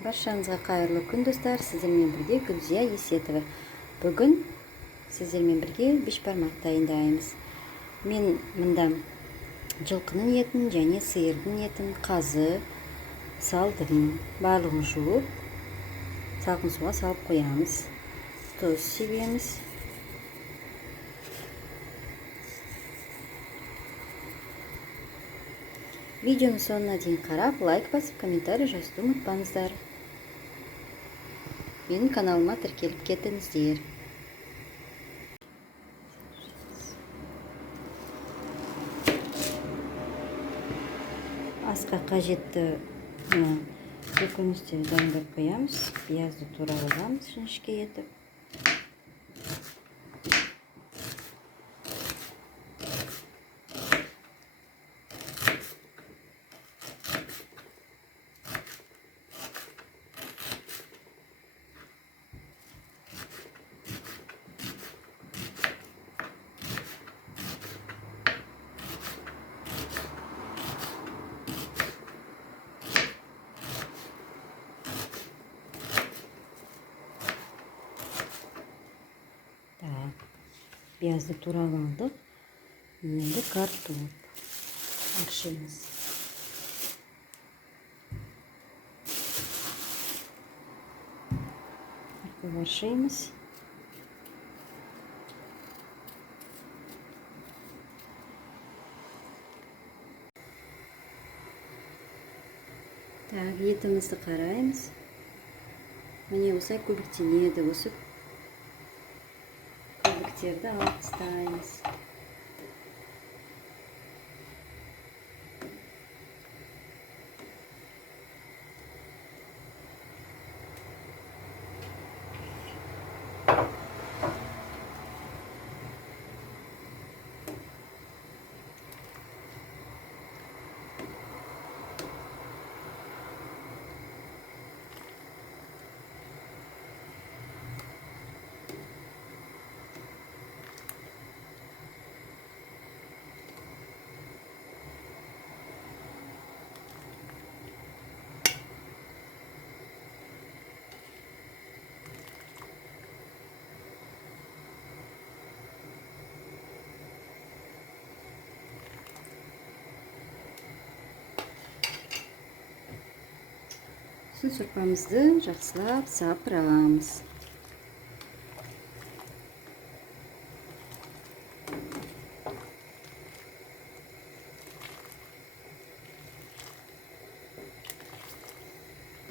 Баршаңызға қайырлы күн достар. Сіздермен бірге Гүлзия Есетова. Бүгін сіздермен бірге бешбармақ дайындаймыз. Мен мында жылқының етін және сиырдың етін қазы салдым. Барлығын жуып, салқын суға салып қоямыз. Тұз себеміз. Видеоны соңына дейін қарап, лайк басып, комментарий жазуды ұмытпаңыздар. Менің каналыма тіркеліп кетіңіздер. Асқа қажетті көкөністерді дайындап қоямыз. Пиязды туралағамыз жіңішке етіп. Piyazды тураландық. Енді картоп аршимыз. Картоп аршимыз. Етімізді қараймыз. Міне осылай көбіктенеді. Осы көбіктерді алып тастаймыз. Сүт сорпамызды жақсылап сапырамыз.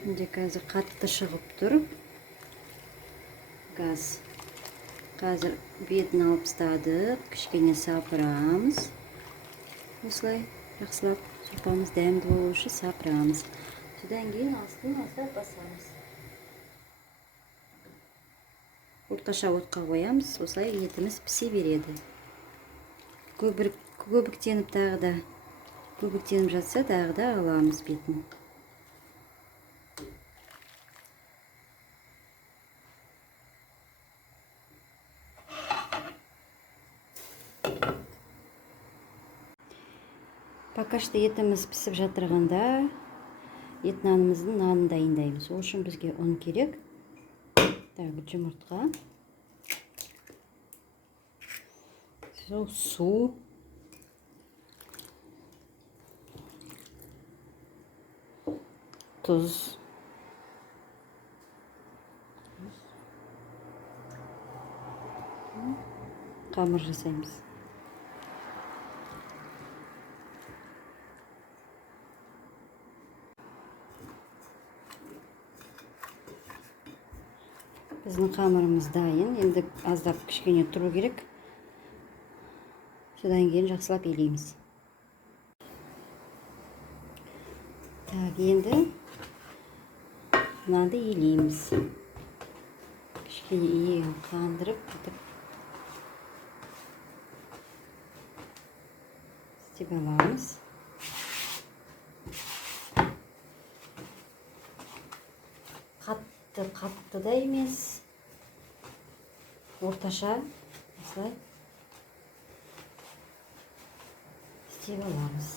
Енді қазір қатты шығып тұр газ. Қазір бетін алып тастадық, кішкене сапырамыз. Осылай жақсылап сорпамыз дәмді болу үшін сапырамыз. Содан кейін астын аздап басамыз. Орташа отқа қоямыз, осылай етіміз пісе береді. Көбіктеніп жатса, тағы да аламыз бетін. Пока что етіміз пісіп жатырғанда ет нанымыздың нанын дайындаймыз. Ол үшін бізге ұн керек. Жұмыртқа. Су. Тұз. Қамыр жасаймыз. Біздің қамырымыз дайын. Енді аздап кішкене тұру керек. Содан кейін жақсылап елейміз. Енді нанды елейміз. Кішкене иегін қандырып істеп аламыз. Қатты да емес, орташа осылай істеп аламыз.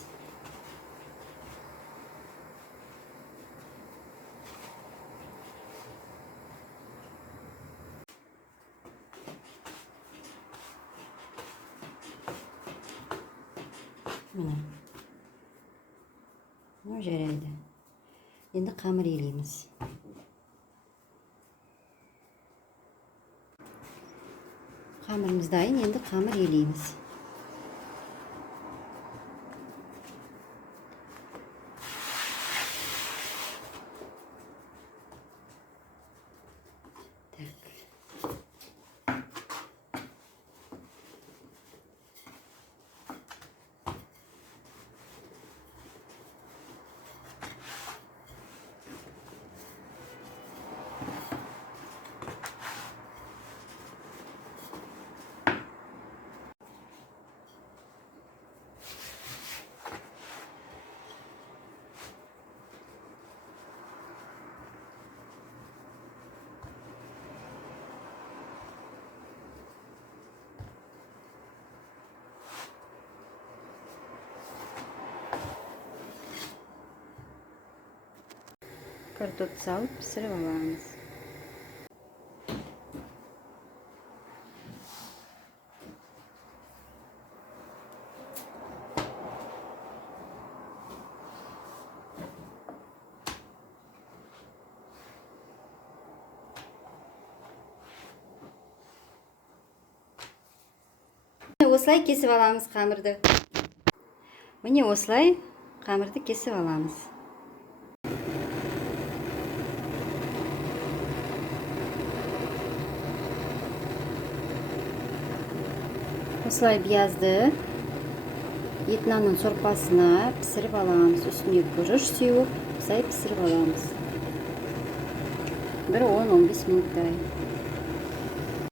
Міне. Жарайды. Енді қамыр елейміз. Қамырымыз дайын, енді қамыр елейміз. Картопты салып пісіріп аламыз. Осылай кесіп аламыз қамырды. Міне осылай қамырды кесіп аламыз. Осылай биязды ет нанның сорпасына пісіріп аламыз. Үстіне бұрыш сеуіп, осылай пісіріп аламыз. Бір 10-15 минуттай.